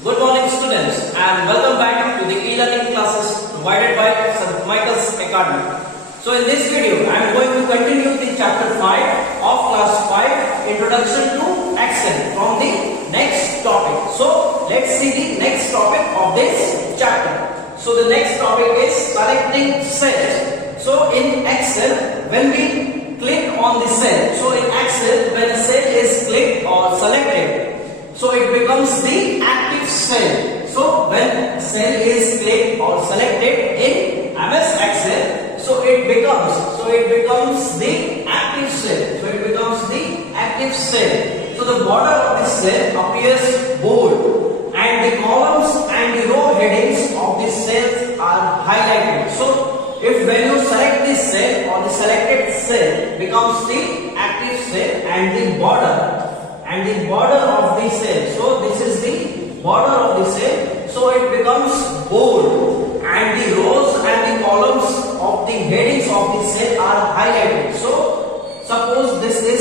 Good morning students and welcome back to the e-learning classes provided by St. Michael's Academy. So in this video I am going to continue the chapter 5 of class 5 Introduction to Excel from the next topic. So let's see the next topic of this chapter. So the next topic is selecting cells. So in Excel when we click on the cell, so in Excel when a cell is clicked or selected, so it becomes the active cell. So when cell is clicked or selected in MS Excel, so it becomes the active cell. So it becomes the active cell. So the border of the cell appears bold and the columns and the row headings of the cells are highlighted. So if when you select this cell or the selected cell becomes the active cell and the border of the cell, so this is the border of the cell, so it becomes bold and the rows and the columns of the headings of the cell are highlighted. So suppose this is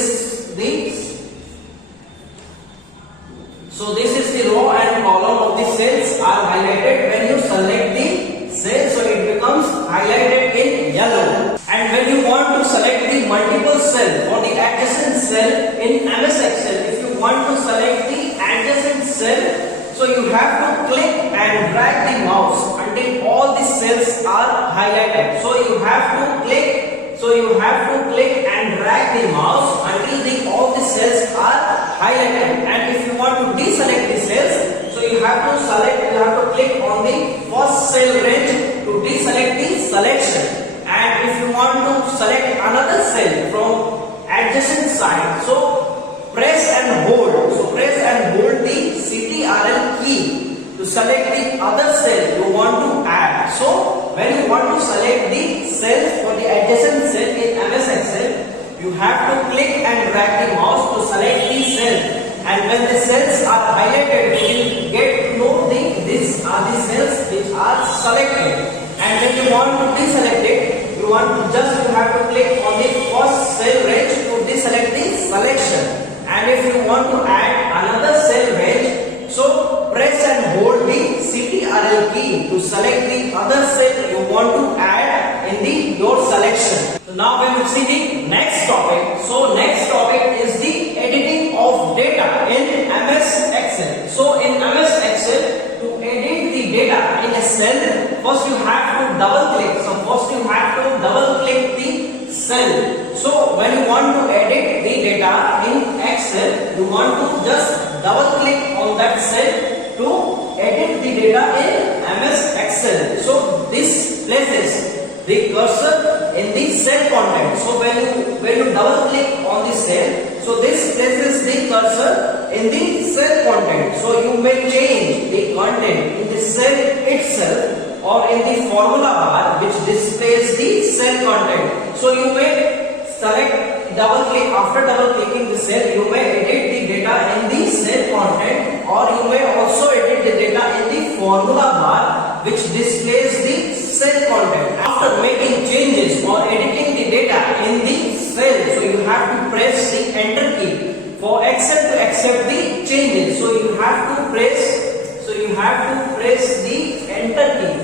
the row and column of the cells are highlighted. When you select the cell, so it becomes highlighted in yellow. And when you want to select the multiple cell or the adjacent cell in MS Excel, if you want to select the adjacent cell, so you have to click and drag the mouse until all the cells are highlighted. So you have to click and drag the mouse until all the cells are highlighted. And if you want to deselect the cells, so you have to click on the first cell range to deselect the selection. And if you want to select another cell from adjacent side, so press and hold the CTRL key to select the other cell you want to add. So when you want to select the cells for the adjacent cell in MS Excel, you have to click and drag the mouse to select the cell. And when the cells are highlighted, you will get to know these are the cells which are selected. And when you want to deselect it, you have to click on the first cell range to deselect the selection. And if you want to add another cell range, so press and hold the CTRL key to select the other cell you want to add in your selection. So now we will see the next topic. So next topic is the editing of data in MS Excel. So in MS Excel, to edit the data in a cell, first you have to double click. So first you have to double click the cell. So when you want to edit the data in Excel, you want to just double click on that cell to edit the data in MS Excel. So this places the cursor in the cell content. So when you double click on the cell, so this places the cursor in the cell content. So you may change the content in the cell itself or in the formula bar which displays the cell content. So you may select after double clicking the cell, you may edit the data in the cell content, or you may also edit the data in the formula bar which displays the cell content. After making changes or editing the data in the cell, so you have to press the enter key for Excel to accept the changes. So you have to press the enter key.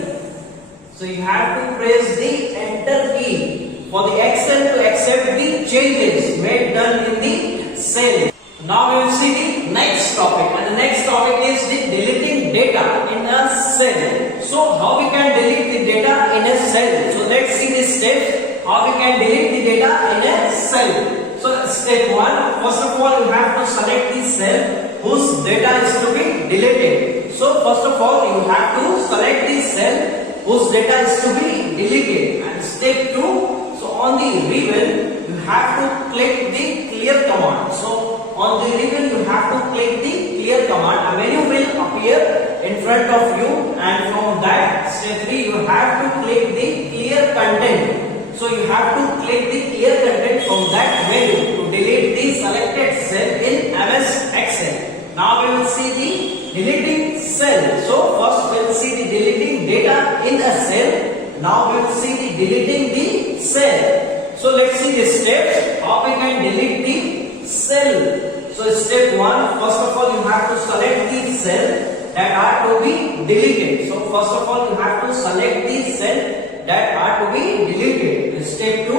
So you have to press the enter key for the Excel to accept the changes done in the cell. Now we will see the next topic, and the next topic is the deleting data in a cell. So how we can delete the data in a cell? So let's see the steps how we can delete the data in a cell. So step 1, first of all you have to select the cell whose data is to be deleted. So first of all you have to select the cell whose data is to be deleted. And step 2, so on the ribbon you have to click the clear command. So on the ribbon you have to click the clear command. A menu will appear in front of you, and from that step 3 you have to click the clear content. So you have to click the clear content from that menu to delete the selected cell in MS Excel. Now we will see the deleting cell. So first we will see the deleting data in a cell. Now we will see the deleting the cell. So let's see the steps how we can delete the cell. So step 1, first of all you have to select the cell that are to be deleted. So first of all, you have to select the cell that are to be deleted. Step 2,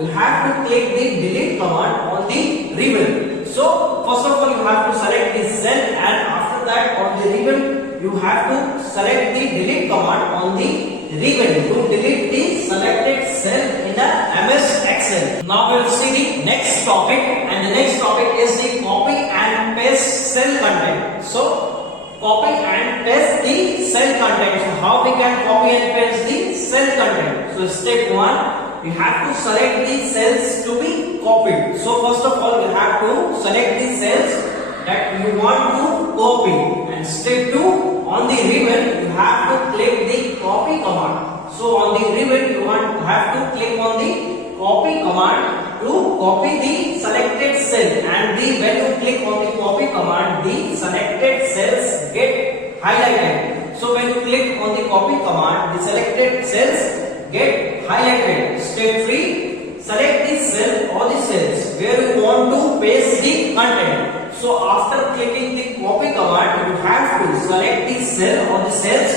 you have to click the delete command on the ribbon. So first of all, you have to select the cell, and after that on the ribbon you have to select the delete command on the ribbon to delete the selected cell in the MS Excel. Now we will see the next topic, and the next topic is the copy and paste cell content. So copy and paste the cell content. So how we can copy and paste the cell content? So step 1, we have to select the cells to be copied. So first of all, we have to select the cells that you want to copy, and step 2, on the ribbon you have to click the copy command. So on the ribbon you have to click on the copy command to copy the selected cell, and when you click on the copy command, the selected cells get highlighted. So when you click on the copy command, the selected cells get highlighted. Step 3, select the cell or the cells where you want to paste the content. So after clicking the copy command, you have to select the cell or the cells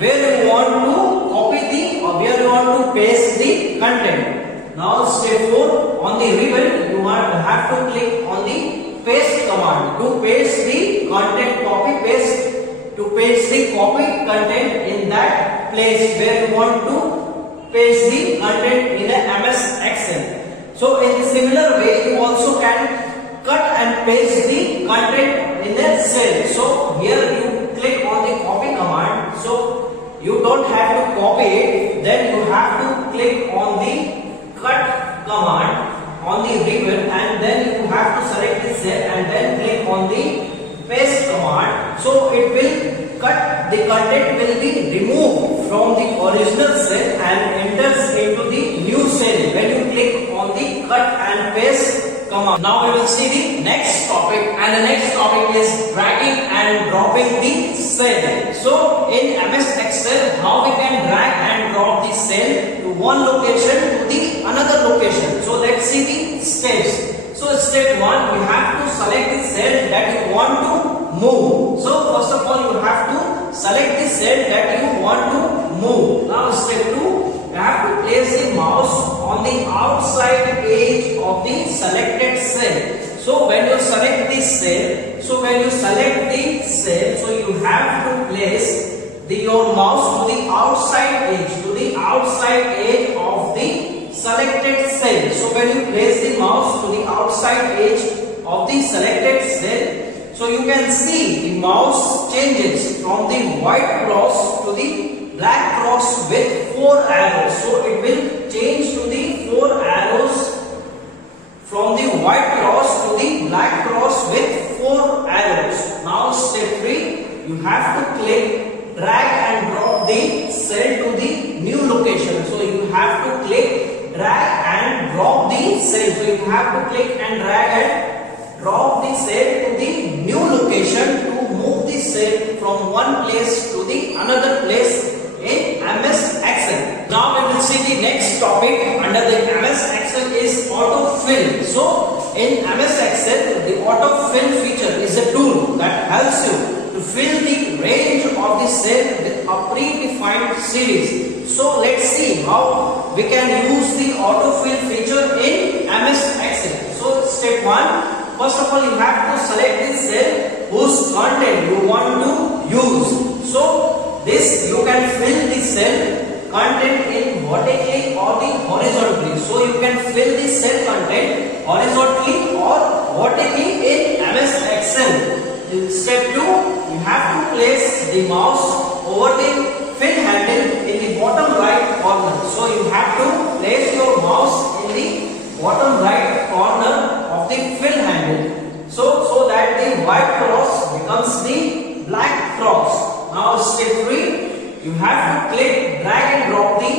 where you want to copy the or where you want to paste the content. Now step 4, on the ribbon you have to click on the paste command to paste the content, copy paste, to paste the copy content in that place where you want to paste the content in a MS Excel. So in the similar way, you also can cut and paste the content in a cell. So here you click on the copy command. So you don't have to copy it. Then you have to click on the cut command on the ribbon, and then you have to select the cell and then click on the paste command. So it will cut, the content will be removed from the original cell and enters into the new cell when you click on the cut and paste command. Now we will see the next topic, and the next topic is dragging and dropping the cell. So in MS Excel, how we can drag and drop the cell to one location to the another location. So let's see the steps. So step 1, we have to select the cell that you want to move. So first of all, you have to select the cell that you want to move. Now step 2, you have to place the mouse on the outside edge of the selected cell. So when you select the cell, so you have to place your mouse to the outside edge of the selected cell. So when you place the mouse to the outside edge of the selected cell, so you can see the mouse changes from the white cross to the black cross with 4 arrows. So it will change to the 4 arrows from the white cross to the black cross with 4 arrows. Now step 3, you have to click, drag and drop the cell to the new location. So you have to click, drag and drop the cell. So you have to click and drag and drop the cell to the new location to move the cell from one place to the another place in MS Excel. Now we will see the next topic under the MS Excel is autofill. So in MS Excel, the autofill feature is a tool that helps you to fill the range of the cell with a predefined series. So let's see how we can use the autofill feature in MS Excel. So step 1, first of all, you have to select the cell whose content you want to use. So this you can fill the cell content in vertically or the horizontally. So you can fill the cell content horizontally or vertically in MS Excel. In step 2, you have to place the mouse over the fill handle in the bottom right corner. So you have to place your mouse in the bottom right corner of the fill handle. So that the white cross becomes the black cross. Now step 3, you have to click, drag and drop the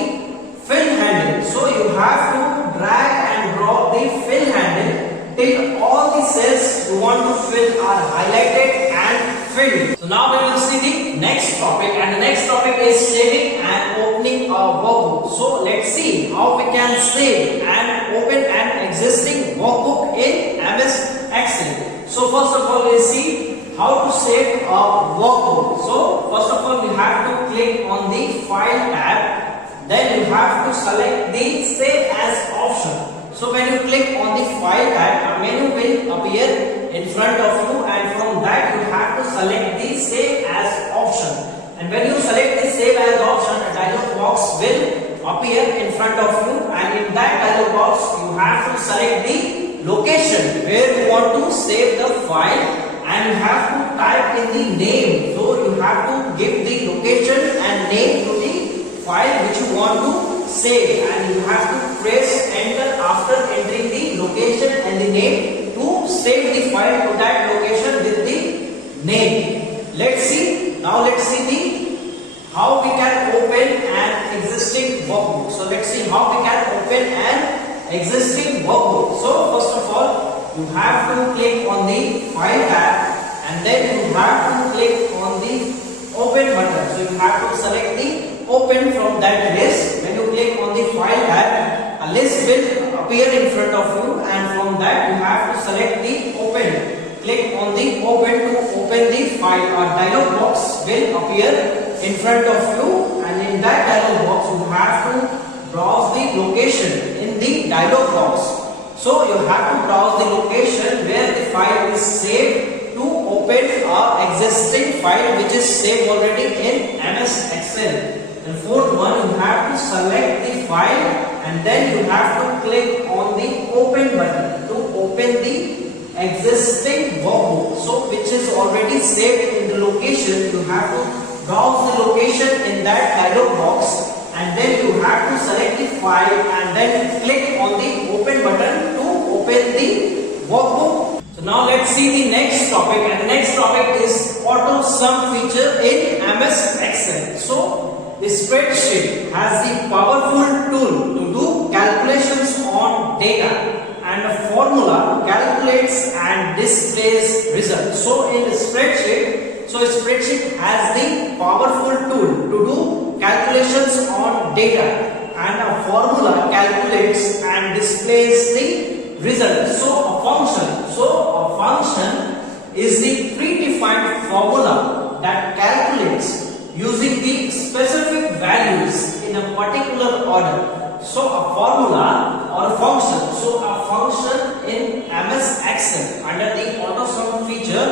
fill handle. So you have to drag and drop the fill handle till all the cells you want to fill are highlighted and filled. So now we will see the next topic, and the next topic is saving and opening a workbook. So let's see how we can save and open an existing workbook in MS Excel. So first of all, we see how to save a workbook. So first of all, you have to click on the File tab. Then you have to select the Save As option. So when you click on the File tab, a menu will appear in front of you, and from that you have to select the Save As option. And when you select the Save As option, a dialog box will appear in front of you, and in that dialog box you have to select the location where you want to save the file, and you have to type in the name. So you have to give the location and name to the file which you want to save, and you have to press enter after entering the location and the name to save the file to that location with the name. Let's see the how we can open an existing workbook. So let's see how we can open an existing workbook. So first of all, you have to click on the File tab, and then you have to click on the Open button. So you have to select the Open from that list. When you click on the File tab, a list will appear in front of you, and from that you have to select the Open. Click on the Open to open the file. A dialog box will appear in front of you, and in that dialog box you have to browse the location in the dialog box. So you have to browse the location where the file is saved to open our existing file which is saved already in MS Excel. And fourth one, you have to select the file, and then you have to click on the Open button to open the existing workbook, so which is already saved in the location. You have to browse the location in that dialog box, and then you have to select the file and then click on the Open button to open the workbook. So now let's see the next topic, and the next topic is auto sum feature in MS Excel. So the spreadsheet has the powerful tool to do calculations on data, and a formula calculates and displays results. So in the spreadsheet, has the powerful tool to do calculations on data, and a formula calculates and displays the result. So a function is the predefined formula that calculates using the specific values in a particular order. So a formula or a function. So a function in MS Excel under the auto sum feature,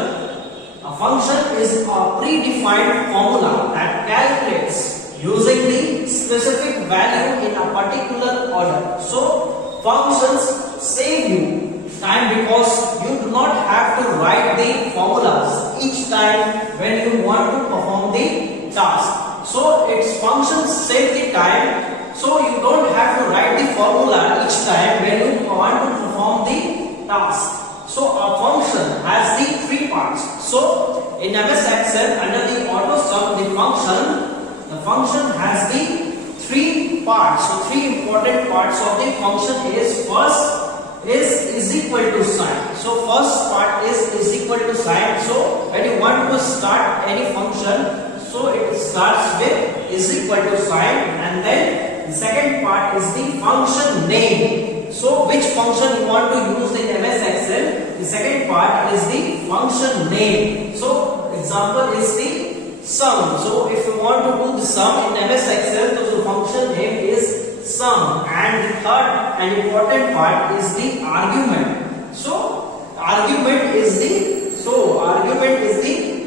a function is a predefined formula that calculates using the specific value in a particular order. So functions save you time because you do not have to write the formulas each time when you want to perform the task. So its functions save the time, so you don't have to write the formula each time when you want to perform the task. So a function has the three parts. So in MS Excel under the auto sum, the function has the three parts. So three important parts of the function is first is equal to sign. So first part is equal to sign. So when you want to start any function, so it starts with is equal to sign, and then the second part is the function name. So which function you want to use in MS Excel? The second part is the function name. So example is the sum. So if you want to do the sum in MS Excel, so the function name is sum, and the third and important part is the argument. So argument is the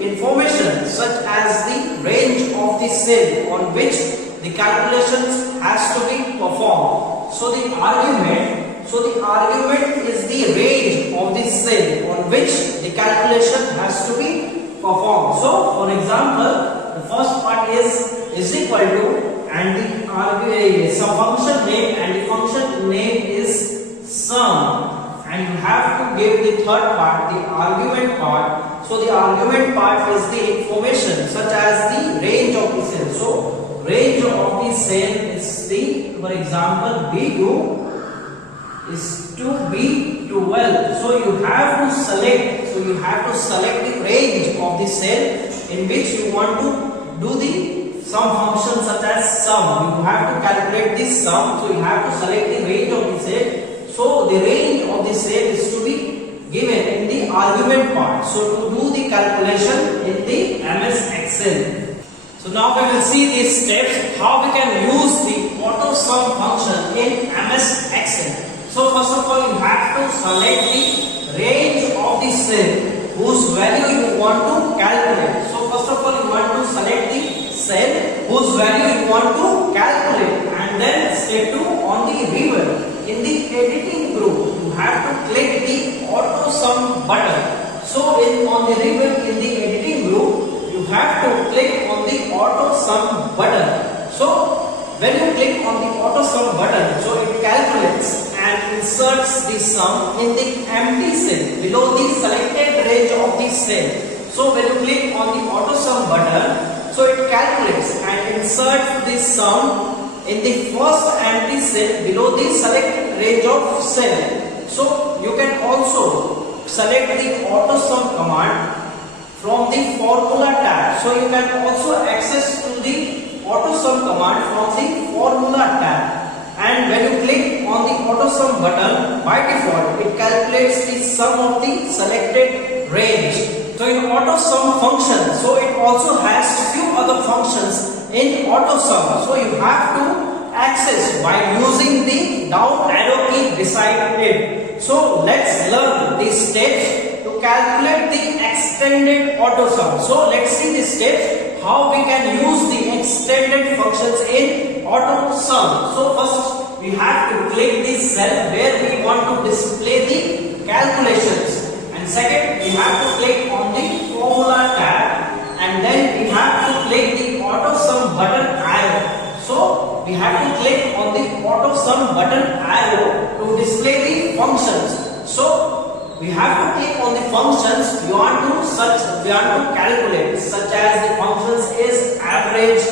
information such as the range of the cell on which the calculations has to be performed. So the argument is the range of the cell on which the calculation has to be performed. So for example, the first part is equal to, and the function name, and the function name is sum, and you have to give the third part, the argument part. So the argument part is the information such as the range of the cell. So range of the cell is the, for example, B2 is to B12. So you have to select the range of the cell in which you want to do the sum function such as sum. You have to calculate this sum, so you have to select the range of the cell. So the range of the cell is to be given in the argument part. So to do the calculation in the MS Excel. So now we will see these steps how we can use the auto sum function in MS Excel. So first of all, you have to select the range of the cell whose value you want to calculate. So first of all, you want to select the cell whose value you want to calculate, and then step 2 on the ribbon. In the editing group, you have to click the auto sum button. So on the ribbon in the editing group, you have to click on the auto sum button. So when you click on the auto sum button, so it calculates and inserts the sum in the empty cell below the selected range of the cell. So when you click on the auto sum button, so it calculates and inserts the sum in the first empty cell below the select range of cell. So you can also select the auto sum command from the formula tab. So you can also access to the auto sum command from the formula tab. And when you click on the auto sum button, by default it calculates the sum of the selected range. So in auto sum function, so it also has few other functions in auto sum. So you have to access by using the down arrow key beside it. So let's learn the steps to calculate the extended auto sum. So let's see the steps how we can use the extended functions in auto sum. So first we have to click this cell where we want to display the calculations, and second we have to click on the formula tab, and then we have to click the auto sum button arrow. So we have to click on the auto sum button arrow to display the functions. So we have to click on the functions we want to calculate, such as the functions is average,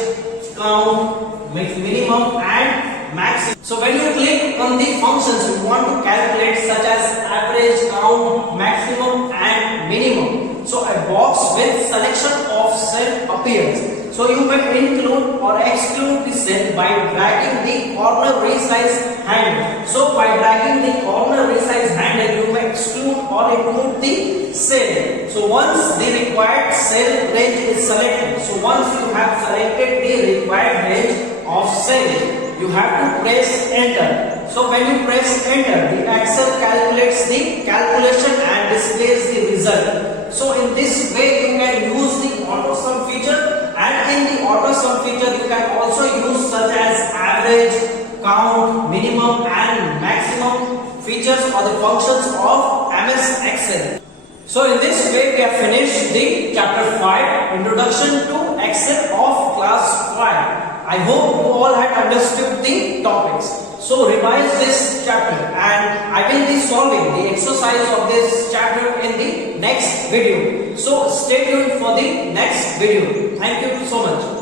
count, minimum and maximum. So when you click on the functions you want to calculate, such as average, count, maximum and minimum, so a box with selection of cell appears. So you may include or exclude the cell by dragging the corner resize handle. So by dragging the corner resize handle, you may exclude or include the cell. So once the required cell range is selected, so once you have selected the required range of cell, you have to press enter. So when you press enter, the Excel calculates the calculation and displays the result. So in this way you can use the auto sum feature, and in the auto sum feature you can also use such as average, count, minimum and maximum features or the functions of MS Excel. So in this way we have finished the chapter 5, Introduction to Excel of class 5. I hope you all had understood the topics. So revise this chapter, and I will be solving the exercise of this chapter in the next video. So stay tuned for the next video. Thank you so much.